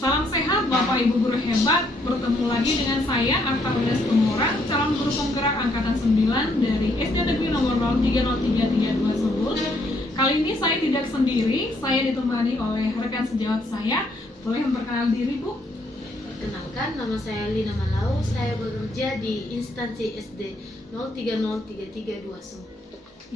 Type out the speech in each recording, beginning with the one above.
Salam sehat Bapak Ibu guru hebat, bertemu lagi dengan saya Arta Udas Tumorang, calon guru penggerak angkatan 9 dari SD Negeri nomor 030332 Sebul. Kali ini saya tidak sendiri, saya ditemani oleh rekan sejawat saya. Boleh memperkenalkan diri, Bu? Perkenalkan, nama saya Lina Malau, saya bekerja di instansi SD 030332 Sebul.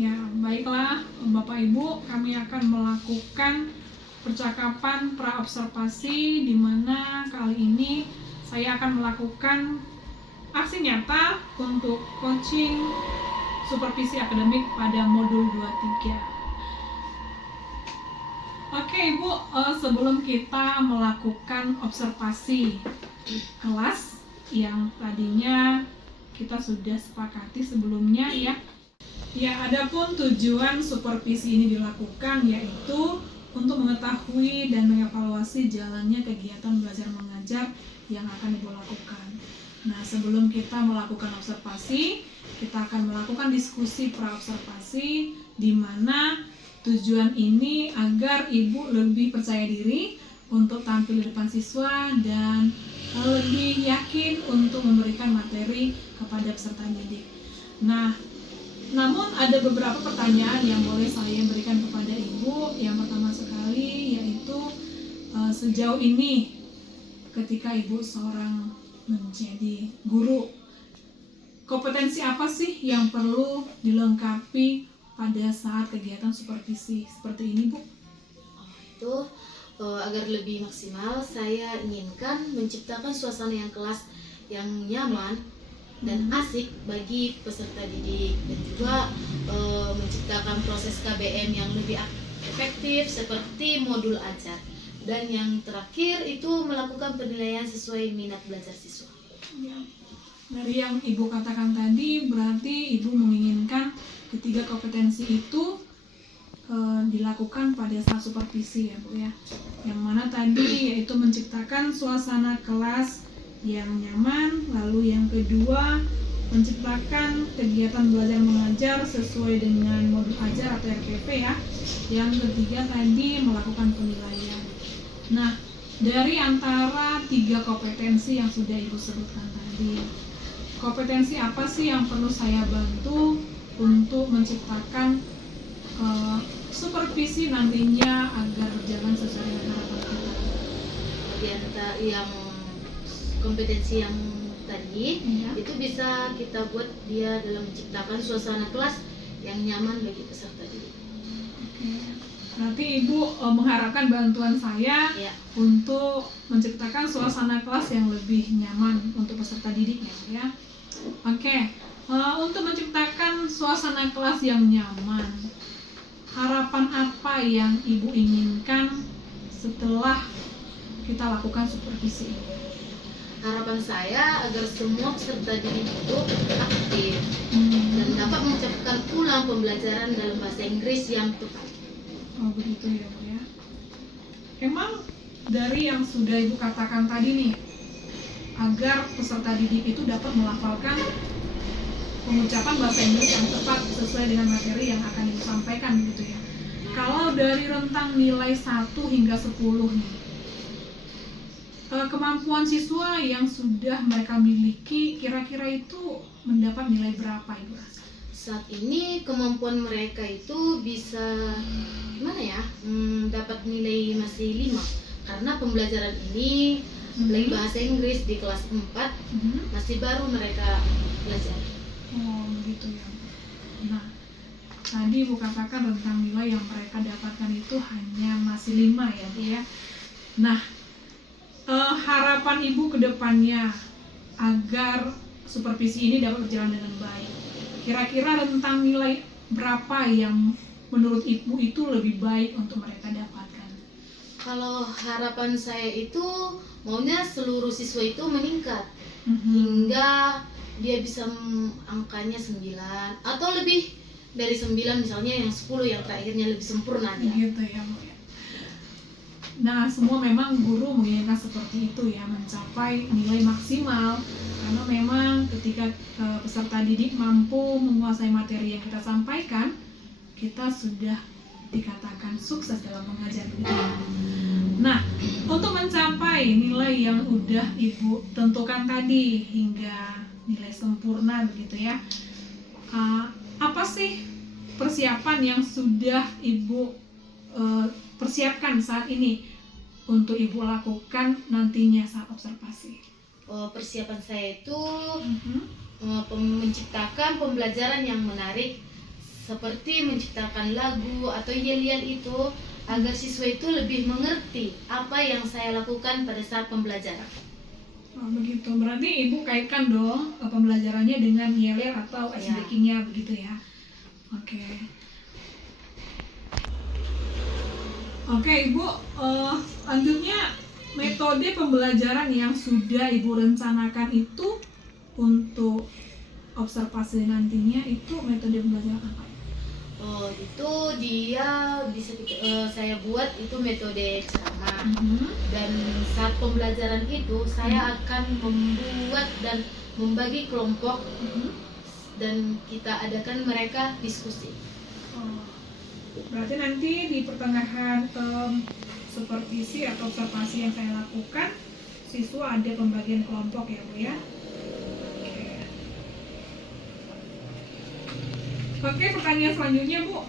Ya, baiklah Bapak Ibu, kami akan melakukan percakapan praobservasi di mana kali ini saya akan melakukan aksi nyata untuk coaching supervisi akademik pada modul 23. Oke Ibu, sebelum kita melakukan observasi kelas yang tadinya kita sudah sepakati sebelumnya ya. Ya, adapun tujuan supervisi ini dilakukan yaitu untuk mengetahui dan mengevaluasi jalannya kegiatan belajar mengajar yang akan Ibu lakukan. Nah, sebelum kita melakukan observasi, kita akan melakukan diskusi praobservasi di mana tujuan ini agar Ibu lebih percaya diri untuk tampil di depan siswa dan lebih yakin untuk memberikan materi kepada peserta didik. Nah, namun ada beberapa pertanyaan yang boleh saya berikan kepada Ibu. Yang pertama sekali yaitu sejauh ini ketika Ibu seorang menjadi guru, kompetensi apa sih yang perlu dilengkapi pada saat kegiatan supervisi seperti ini, Bu? Itu agar lebih maksimal, saya inginkan menciptakan suasana yang kelas yang nyaman dan asik bagi peserta didik, dan juga menciptakan proses KBM yang lebih efektif seperti modul ajar, dan yang terakhir itu melakukan penilaian sesuai minat belajar siswa. Ya. Dari yang Ibu katakan tadi berarti Ibu menginginkan ketiga kompetensi itu dilakukan pada saat supervisi ya Bu ya. Yang mana tadi yaitu menciptakan suasana kelas yang nyaman, lalu yang kedua menciptakan kegiatan belajar mengajar sesuai dengan modul ajar atau RPP ya. Yang ketiga tadi melakukan penilaian. Nah, dari antara tiga kompetensi yang sudah Ibu sebutkan tadi, kompetensi apa sih yang perlu saya bantu untuk menciptakan supervisi nantinya agar berjalan sesuai dengan harapan kita? Di antara yang kompetensi yang tadi itu bisa kita buat dia dalam menciptakan suasana kelas yang nyaman bagi peserta didik. Oke. Berarti Ibu mengharapkan bantuan saya untuk menciptakan suasana kelas yang lebih nyaman untuk peserta didiknya ya. Oke. Untuk menciptakan suasana kelas yang nyaman, harapan apa yang Ibu inginkan setelah kita lakukan supervisi ini? Harapan saya agar semua peserta didik itu aktif dan dapat mengucapkan ulang pembelajaran dalam bahasa Inggris yang tepat. Oh begitu ya Bu ya. Emang dari yang sudah Ibu katakan tadi nih, agar peserta didik itu dapat melafalkan pengucapan bahasa Inggris yang tepat sesuai dengan materi yang akan Ibu sampaikan gitu ya. Kalau dari rentang nilai 1 hingga 10 nih, kemampuan siswa yang sudah mereka miliki kira-kira itu mendapat nilai berapa Ibu rasa? Saat ini kemampuan mereka itu bisa gimana ya, dapat nilai masih 5 karena pembelajaran ini lagi bahasa Inggris di kelas 4 masih baru mereka belajar. Oh begitu ya. Nah, tadi Ibu katakan rentang nilai yang mereka dapatkan itu hanya masih 5 ya Bu ya. Nah, harapan Ibu ke depannya agar supervisi ini dapat berjalan dengan baik, kira-kira rentang nilai berapa yang menurut Ibu itu lebih baik untuk mereka dapatkan? Kalau harapan saya itu maunya seluruh siswa itu meningkat hingga dia bisa angkanya 9 atau lebih dari 9, misalnya yang 10 yang terakhirnya lebih sempurna ya. Gitu ya Bu ya. Nah, semua memang guru menginginkan seperti itu ya, mencapai nilai maksimal, karena memang ketika peserta didik mampu menguasai materi yang kita sampaikan, kita sudah dikatakan sukses dalam mengajar. Nah, untuk mencapai nilai yang udah Ibu tentukan tadi hingga nilai sempurna begitu ya, apa sih persiapan yang sudah Ibu persiapkan saat ini untuk Ibu lakukan nantinya saat observasi? Persiapan saya itu menciptakan pembelajaran yang menarik, seperti menciptakan lagu atau yel-yel itu, agar siswa itu lebih mengerti apa yang saya lakukan pada saat pembelajaran. Oh, begitu. Berarti Ibu kaitkan dong pembelajarannya dengan yel-yel atau ice breaking-nya begitu ya. Oke, Ibu, selanjutnya metode pembelajaran yang sudah Ibu rencanakan itu untuk observasi nantinya itu metode pembelajaran apa? Itu dia bisa saya buat itu metode ceramah. Dan saat pembelajaran itu saya akan membuat dan membagi kelompok dan kita adakan mereka diskusi. Berarti nanti di pertengahan supervisi atau observasi yang saya lakukan, siswa ada pembagian kelompok ya Bu ya. Oke, pertanyaan selanjutnya Bu,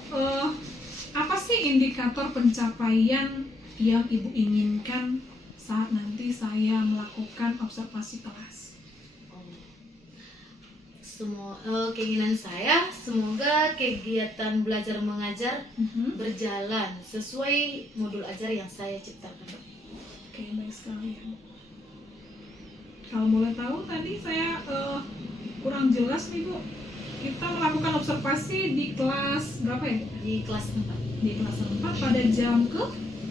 apa sih indikator pencapaian yang Ibu inginkan saat nanti saya melakukan observasi kelas? Keinginan saya semoga kegiatan belajar mengajar berjalan sesuai modul ajar yang saya ciptakan. Oke, baik sekali ya Bu. Kalau boleh tahu tadi saya kurang jelas nih Bu, kita melakukan observasi di kelas berapa ya? Di kelas 4. Di kelas 4 pada jam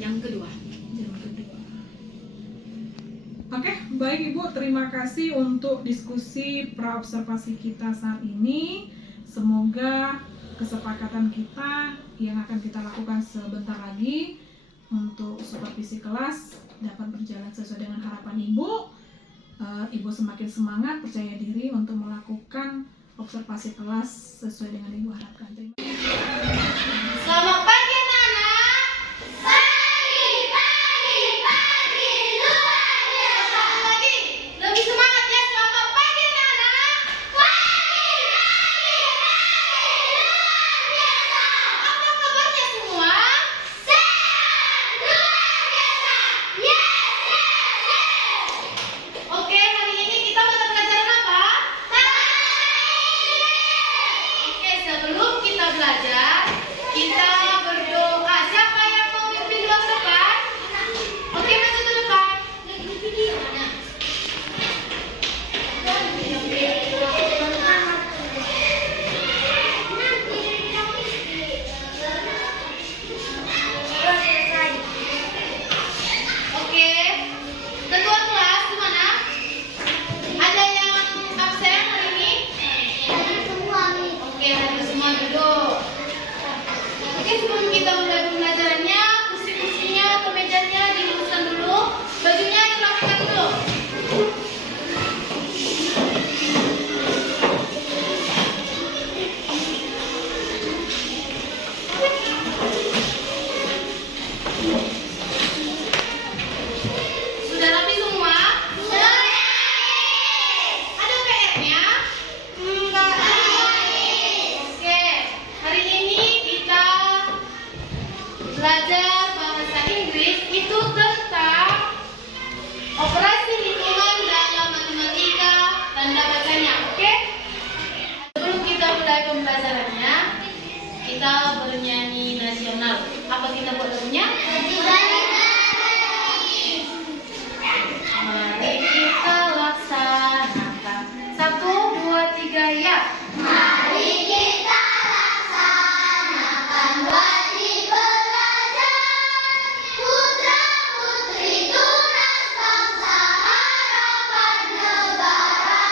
yang kedua. Oke, baik Ibu, terima kasih untuk diskusi pra-observasi kita saat ini. Semoga kesepakatan kita yang akan kita lakukan sebentar lagi untuk supervisi kelas dapat berjalan sesuai dengan harapan Ibu. Ibu semakin semangat, percaya diri untuk melakukan observasi kelas sesuai dengan Ibu harapkan. Terima kasih. Selamat pagi anak-anak. Pagi, luar biasa. Lagi, lebih semangat ya. Selamat pagi anak-anak. Pagi, luar biasa. Apa kabarnya semua? Sehat, luar biasa. Yes. Oke, hari ini kita mata pelajaran apa? Oke, sebelum kita belajar, kita berdoa. Siapa yang mau mimpin dulu ke depan? Oke, maju ke depan. Oke, ketua kelas di mana? Ada yang absen hari ini? Oke, hadir semua duduk. Oke, sebelum kita mulai pembelajarannya, kursi-kursinya atau mejanya diluruskan dulu, bajunya dirapikan dulu. Sudah rapi semua? Sudah. Ada PR-nya? Enggak. Oke, hari ini kita belajar bahasa Inggris itu tentang operasi hitungan dalam matematika tanda bacanya. Oke? Sebelum kita mulai pembelajarannya, kita bernyanyi nasional. Apa kita buat lagunya? Mari kita laksanakan. 1, 2, 3, ya. Mari kita laksanakan wajib belajar. Putra putri tunas bangsa harapan negara.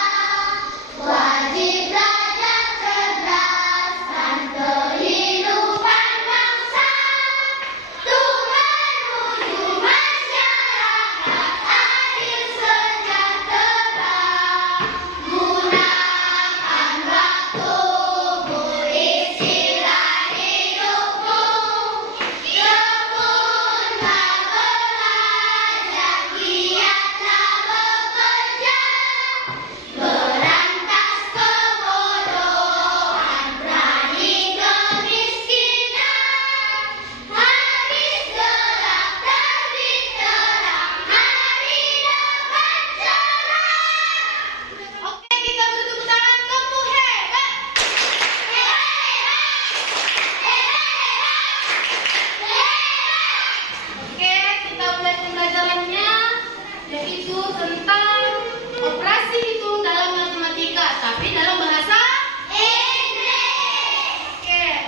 Wajib belajar cerdaskan kehidupan bangsa. Tuh menuju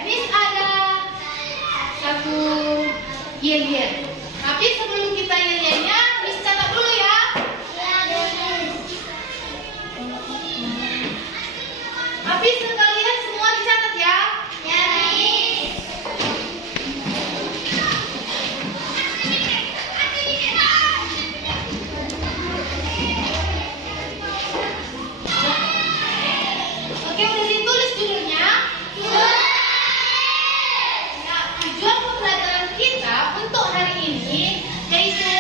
Miss ada satu yel-yel. Tapi sebelum kita yel-yelnya, Miss catat dulu ya. Tapi sekalian semua dicatat ya. Oke, udah ditulis judulnya. Nah, tujuan pembelajaran kita untuk hari ini yaitu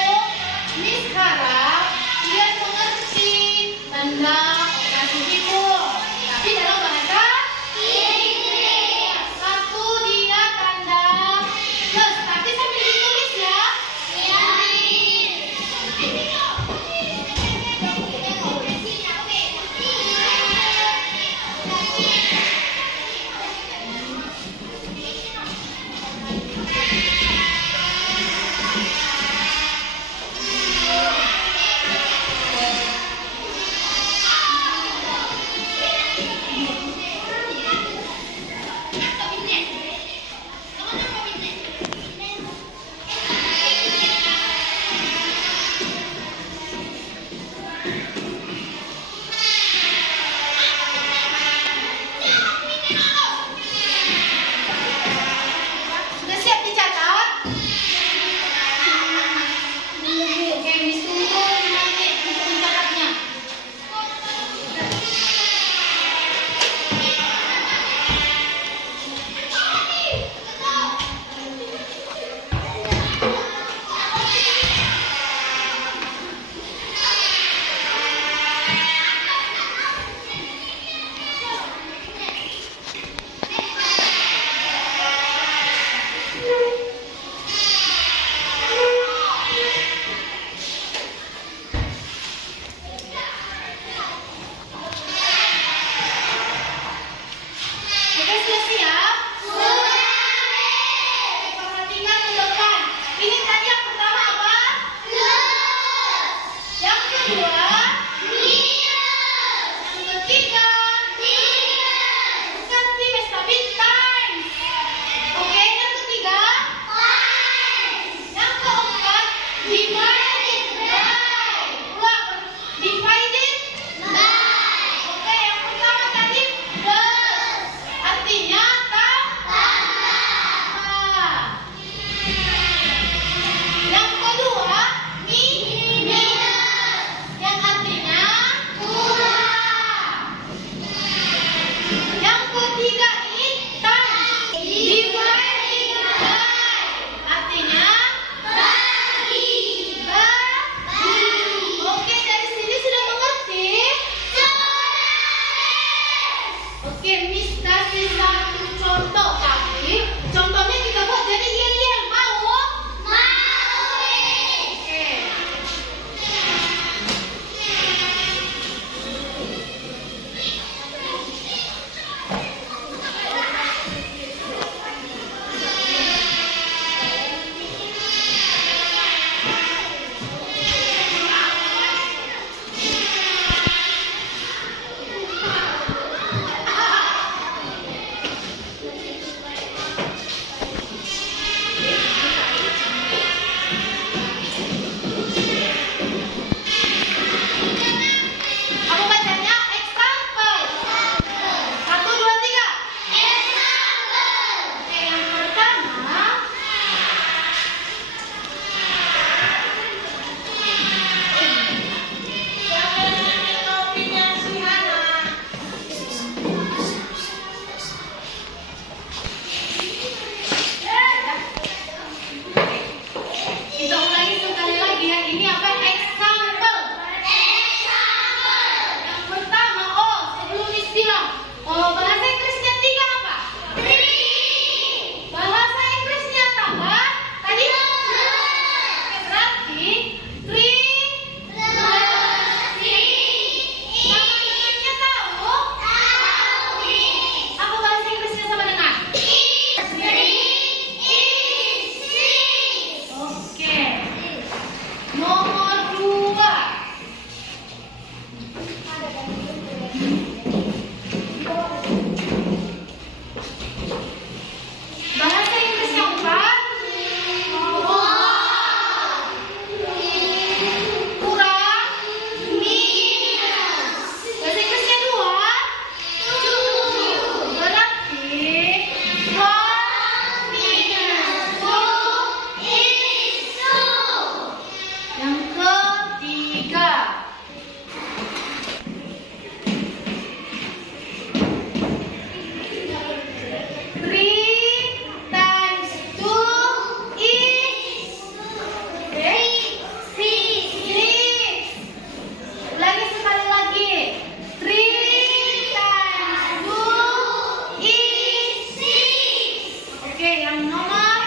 Oke, yang nomor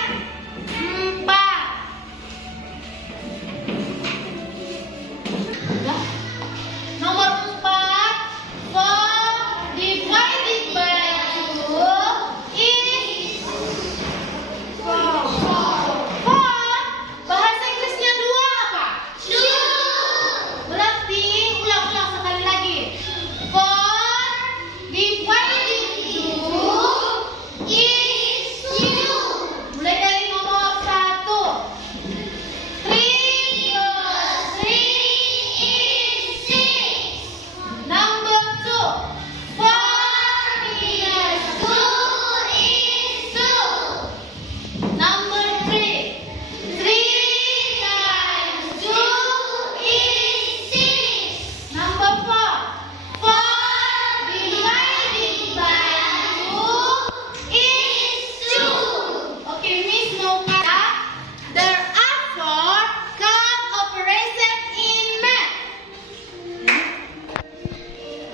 4. Udah. Nomor 4, 4 divided by 2 is 4. Bahasa Inggrisnya 2 apa? Berarti ulang-ulang sekali lagi. 4 divided 2 is 2. Mulai dari nomor 1. 3 plus 3 is 6. Number 2. 4 minus 2 is 2. Number 3. 3 times 2 is 6. Number 4. 4 divided by 2 is 2. Okay, Miss mau kata there are 4 count operation in math.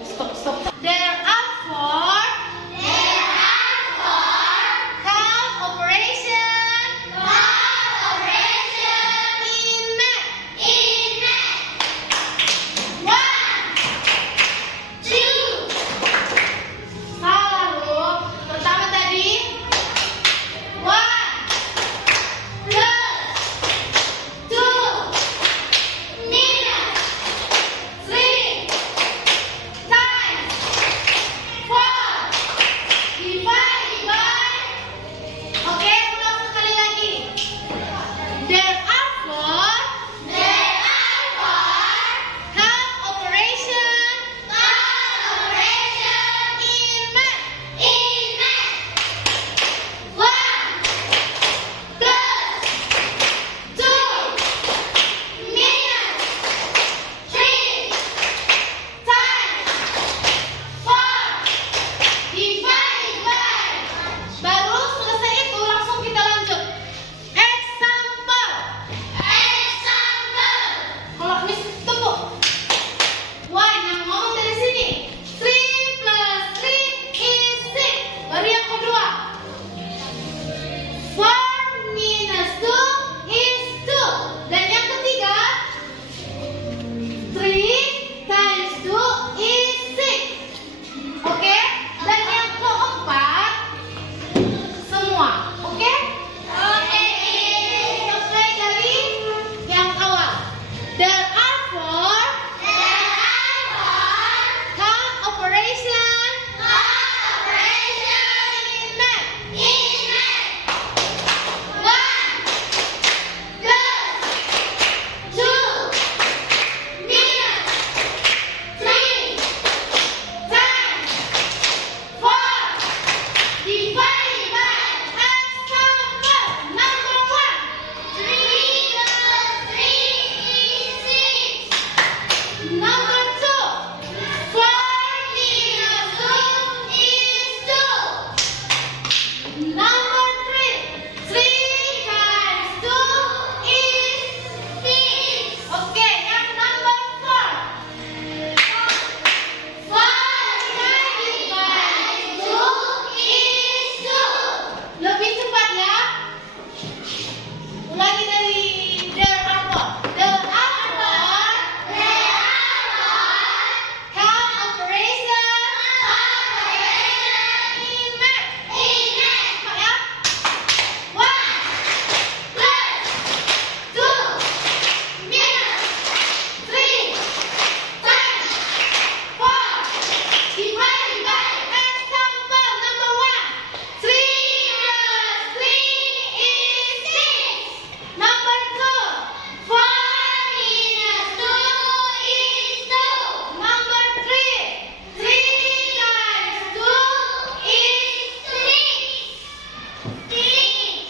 Stop. There are 4 count operation in math. 1, 2. Salah loh. Pertama tadi 1 plus 2 minus 3 times 4 divided by. Oke, ulang sekali lagi. There are 4 count operation in math. 1 plus 2 minus 3 times 4 divided by. Baru selesai itu langsung kita lanjut. Example. Kalau Miss tunggu. Wah, yang ngomong dari sini. 3 plus 3 is 6. Baru yang kedua. 4 minus 2 is 2. Dan yang ketiga. 3 times 2 is 6. Oke? Dan yang keempat. Semua. Oke? Kita mulai dari yang awal. There are 4 count operation in math. 1 plus 2 minus 3 times 4 divided by. Example number 1. 3 plus 3 is 6. Number 2. 4 minus 2 is 2. Number 3. 3 times 2 is 6. Oke, yang number 4. 4 divided by 2 is 2. Lebih cepat ya. Ulangi dari there are 4. There are 4 count operation in math. Cepat ya. 1 plus 2 minus 3 times 4 divided by. Example number 1. 3 plus 3 is 6. Number 2. 4 minus 2 is 2. Number 3. 3 times 2 is 6.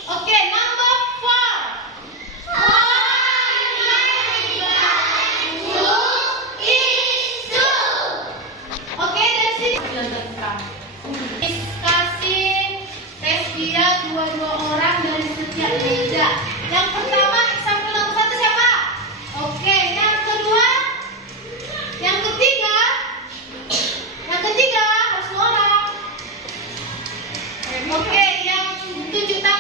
Oke, number 4. 4 divided by 2 is 2. Oke, dari sini kasih tes dia dua orang dari setiap meja. Yang pertama, example nomor 1 siapa? Oke, yang kedua, yang ketiga harus 2 orang. Oke, yang 7 tahun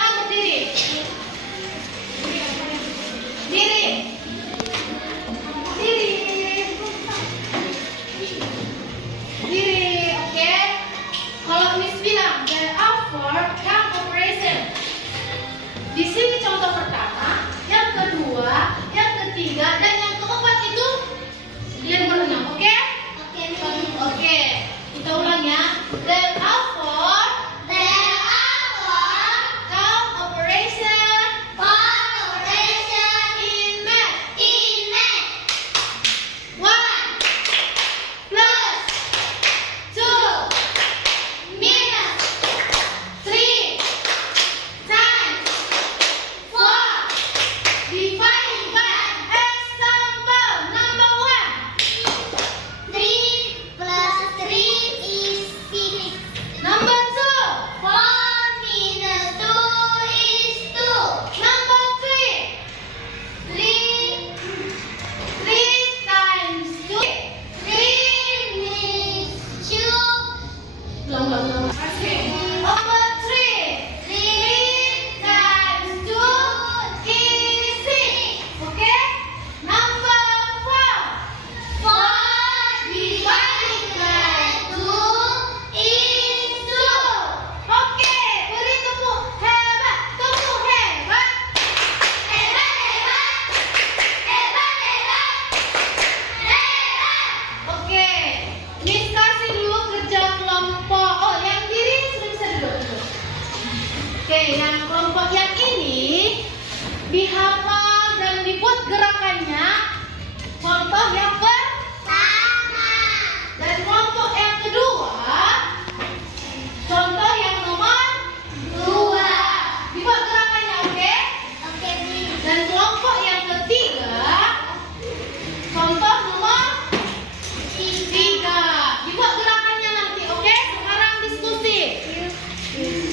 Oke, yang kelompok yang ini dihafal dan dibuat gerakannya. Contoh yang pertama. Dan kelompok yang kedua, contoh yang nomor 2. Dibuat gerakannya, oke? Oke, Bi. Dan kelompok yang ketiga, contoh nomor 3. Dibuat gerakannya nanti, oke? Sekarang diskusi. Oke,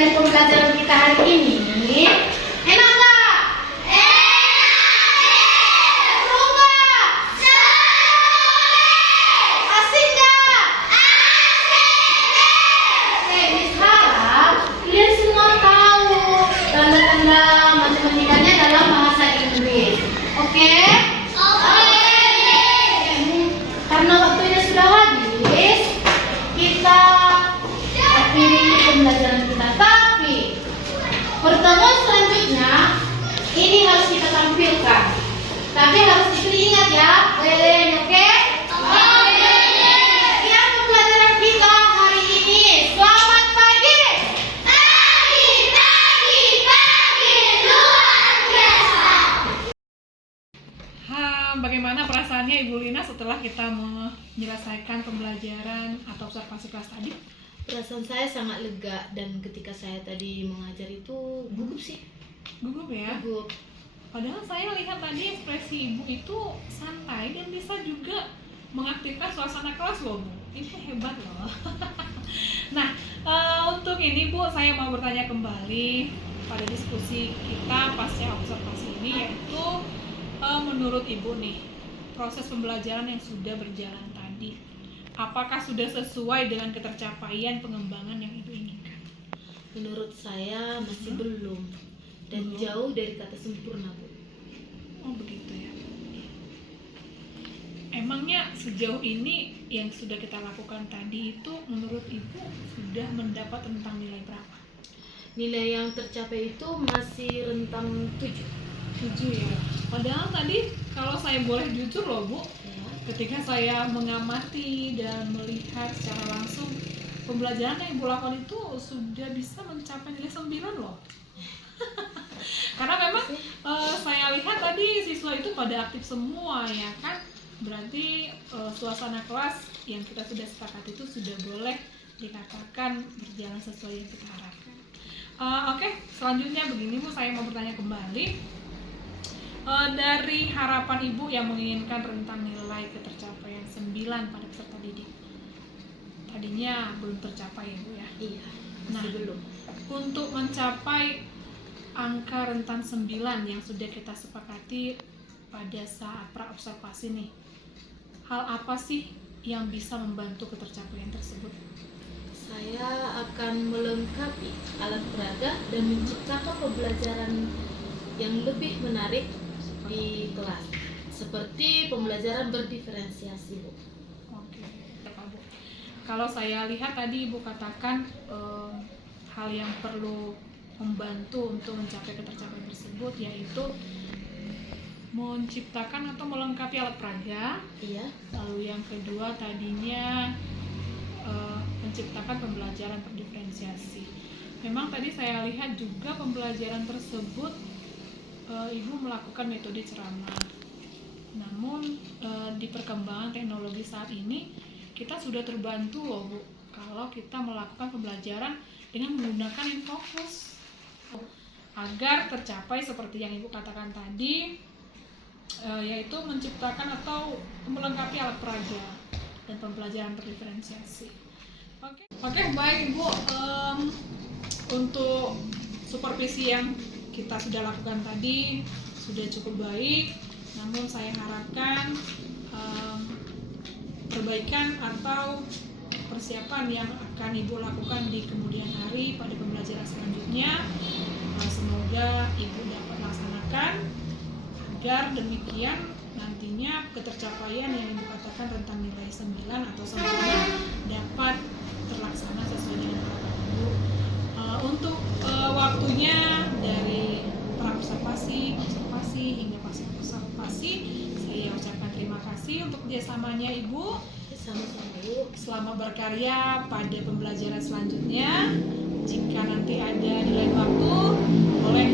dari pembelajaran kita hari ini? Enak nggak? Seru nggak? Asik nggak? Oke, Miss harap kalian semua tahu tanda-tanda matematikanya dalam bahasa Inggris. Oke? Karena waktunya sudah habis, kita akhiri pembelajaran kita. Tapi pertemuan selanjutnya ini harus kita tampilkan. Tapi harus diingat ya, oke? Sekian pembelajaran kita hari ini. Selamat pagi. Luar biasa. Bagaimana perasaannya Ibu Lina setelah kita menyelesaikan pembelajaran atau observasi kelas tadi? Perasaan saya sangat lega, dan ketika saya tadi mengajar itu gugup sih. Gugup ya? Gugup. Padahal saya lihat tadi ekspresi Ibu itu santai dan bisa juga mengaktifkan suasana kelas loh Bu. Itu hebat loh. Nah, untuk ini Bu, saya mau bertanya kembali pada diskusi kita pasca observasi ini, yaitu menurut Ibu nih, proses pembelajaran yang sudah berjalan tadi, apakah sudah sesuai dengan ketercapaian pengembangan yang Ibu inginkan? Menurut saya masih belum, dan jauh dari kata sempurna, Bu. Oh begitu ya. Emangnya sejauh ini yang sudah kita lakukan tadi itu menurut Ibu sudah mendapat rentang nilai berapa? Nilai yang tercapai itu masih rentang 7. 7 ya. Padahal tadi kalau saya boleh jujur loh Bu, ketika saya mengamati dan melihat secara langsung pembelajaran yang Ibu lakukan itu sudah bisa mencapai nilai 9 loh. Karena memang saya lihat tadi siswa itu pada aktif semua ya kan. Berarti suasana kelas yang kita sudah sepakati itu sudah boleh dikatakan berjalan sesuai yang kita harapkan. Oke, selanjutnya begini Bu, saya mau bertanya kembali. Dari harapan Ibu yang menginginkan rentang nilai ketercapaian 9 pada peserta didik, tadinya belum tercapai ya Bu ya? Iya, Nah, masih belum. untuk mencapai angka rentan 9 yang sudah kita sepakati pada saat pra-observasi nih, hal apa sih yang bisa membantu ketercapaian tersebut? Saya akan melengkapi alat peraga dan menciptakan pembelajaran yang lebih menarik di kelas, seperti pembelajaran berdiferensiasi, Bu. Oke, Pak Bu. Kalau saya lihat tadi Ibu katakan hal yang perlu membantu untuk mencapai ketercapaian tersebut yaitu menciptakan atau melengkapi alat peraga. Iya. Lalu yang kedua tadinya menciptakan pembelajaran berdiferensiasi. Memang tadi saya lihat juga pembelajaran tersebut Ibu melakukan metode ceramah. Namun di perkembangan teknologi saat ini kita sudah terbantu loh Bu, kalau kita melakukan pembelajaran dengan menggunakan infocus agar tercapai seperti yang Ibu katakan tadi, yaitu menciptakan atau melengkapi alat peraga dan pembelajaran berdiferensiasi. Oke, baik Bu. Untuk supervisi yang kita sudah lakukan tadi sudah cukup baik, namun saya harapkan perbaikan atau persiapan yang akan Ibu lakukan di kemudian hari pada pembelajaran selanjutnya, semoga Ibu dapat laksanakan agar demikian nantinya ketercapaian yang Ibu katakan rentang nilai 9 atau 9 dapat terlaksana sesuai dengan harapan Ibu. Untuk waktunya dari pra-observasi, observasi hingga pasca observasi, saya ucapkan terima kasih untuk kerjasamanya Ibu. Sama-sama, Bu. Selamat berkarya pada pembelajaran selanjutnya. Jika nanti ada di lain waktu, boleh